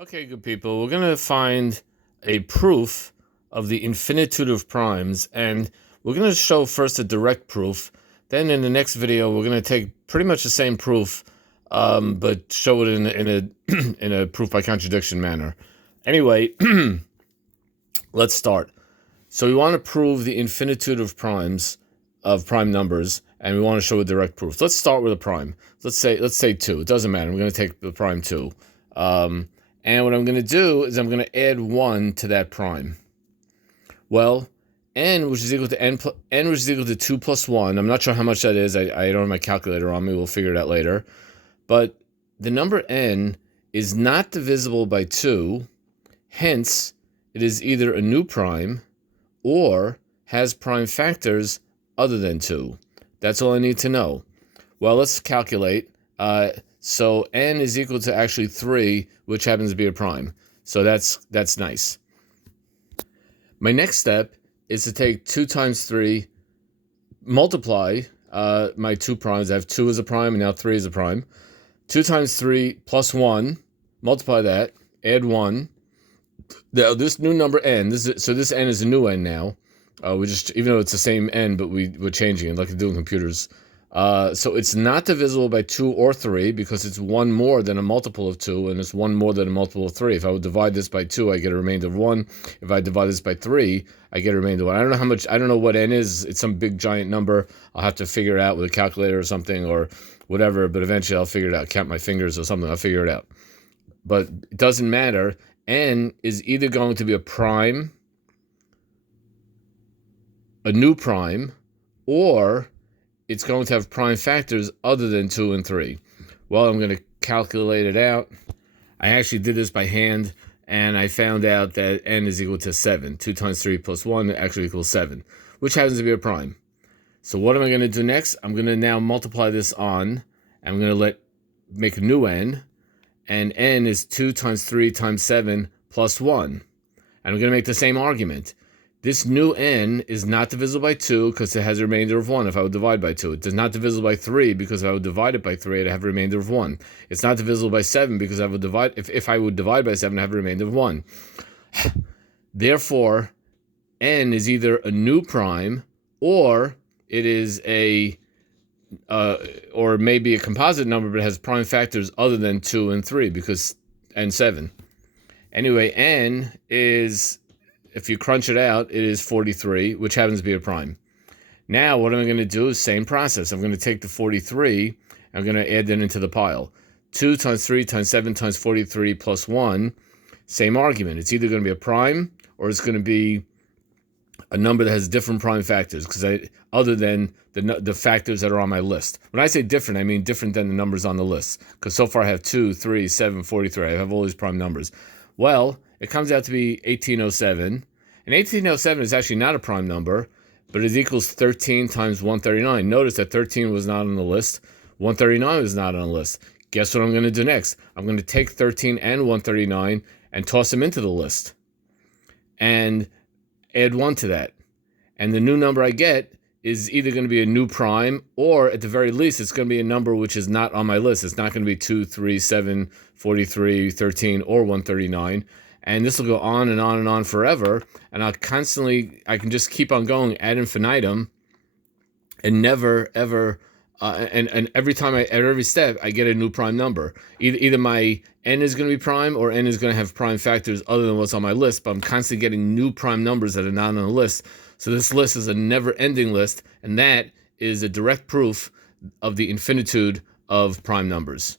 Okay, good people. We're going to find a proof of the infinitude of primes, and we're going to show first a direct proof. Then in the next video, we're going to take pretty much the same proof, but show it in a in a proof by contradiction manner. Anyway, let's start. So we want to prove the infinitude of primes, of prime numbers, and we want to show a direct proof. Let's start with a prime. Let's say 2. It doesn't matter. I'm going to take the prime 2. And what I'm going to do is I'm going to add 1 to that prime. Well, n, which is equal to n, which is equal to 2 plus 1. I'm not sure how much that is. I don't have my calculator on me. We'll figure it out later. But the number n is not divisible by 2. Hence, it is either a new prime or has prime factors other than 2. That's all I need to know. Well, let's calculate. So n is equal to actually 3, which happens to be a prime. So that's nice. My next step is to take 2 times 3, multiply my 2 primes. I have 2 as a prime and now 3 as a prime. 2 times 3 plus 1, multiply that, add 1. Now this new number n, so this n is a new n now. We just, even though it's the same n, but we're changing it like they do in computers. So it's not divisible by 2 or 3 because it's 1 more than a multiple of 2, and it's 1 more than a multiple of 3. If I would divide this by 2, I get a remainder of 1. If I divide this by 3, I get a remainder of 1. I don't know how much, I don't know what n is. It's some big giant number. I'll have to figure it out with a calculator or something or whatever, but eventually I'll figure it out. Count my fingers or something. I'll figure it out. But it doesn't matter. N is either going to be a prime, a new prime, or it's going to have prime factors other than 2 and 3. Well, I'm going to calculate it out. I actually did this by hand, and I found out that n is equal to 7. 2 times 3 plus 1 actually equals 7, which happens to be a prime. So what am I going to do next? I'm going to now multiply this on. I'm going to make a new n, and n is 2 times 3 times 7 plus 1. And I'm going to make the same argument. This new n is not divisible by 2 because it has a remainder of 1 if I would divide by 2. It is not divisible by 3 because if I would divide it by 3, I'd have a remainder of 1. It's not divisible by 7 because I would divide, if I would divide by 7, I have a remainder of 1. Therefore, n is either a new prime or it is or maybe a composite number, but it has prime factors other than 2 and 3 because, and 7. Anyway, n is, if you crunch it out, it is 43, which happens to be a prime. Now, what I'm going to do is same process. I'm going to take the 43, I'm going to add that into the pile. 2 times 3 times 7 times 43 plus 1, same argument. It's either going to be a prime or it's going to be a number that has different prime factors, because other than the factors that are on my list. When I say different, I mean different than the numbers on the list, because so far I have 2, 3, 7, 43. I have all these prime numbers. Well, it comes out to be 1807. And 1807 is actually not a prime number, but it equals 13 times 139. Notice that 13 was not on the list. 139 was not on the list. Guess what I'm going to do next? I'm going to take 13 and 139 and toss them into the list. And add 1 to that. And the new number I get is either going to be a new prime, or at the very least, it's going to be a number which is not on my list. It's not going to be 2, 3, 7, 43, 13, or 139. And this will go on and on and on forever. And I can just keep on going ad infinitum and never, ever, and every time at every step, I get a new prime number. Either my n is going to be prime or n is going to have prime factors other than what's on my list, but I'm constantly getting new prime numbers that are not on the list. So this list is a never-ending list, and that is a direct proof of the infinitude of prime numbers.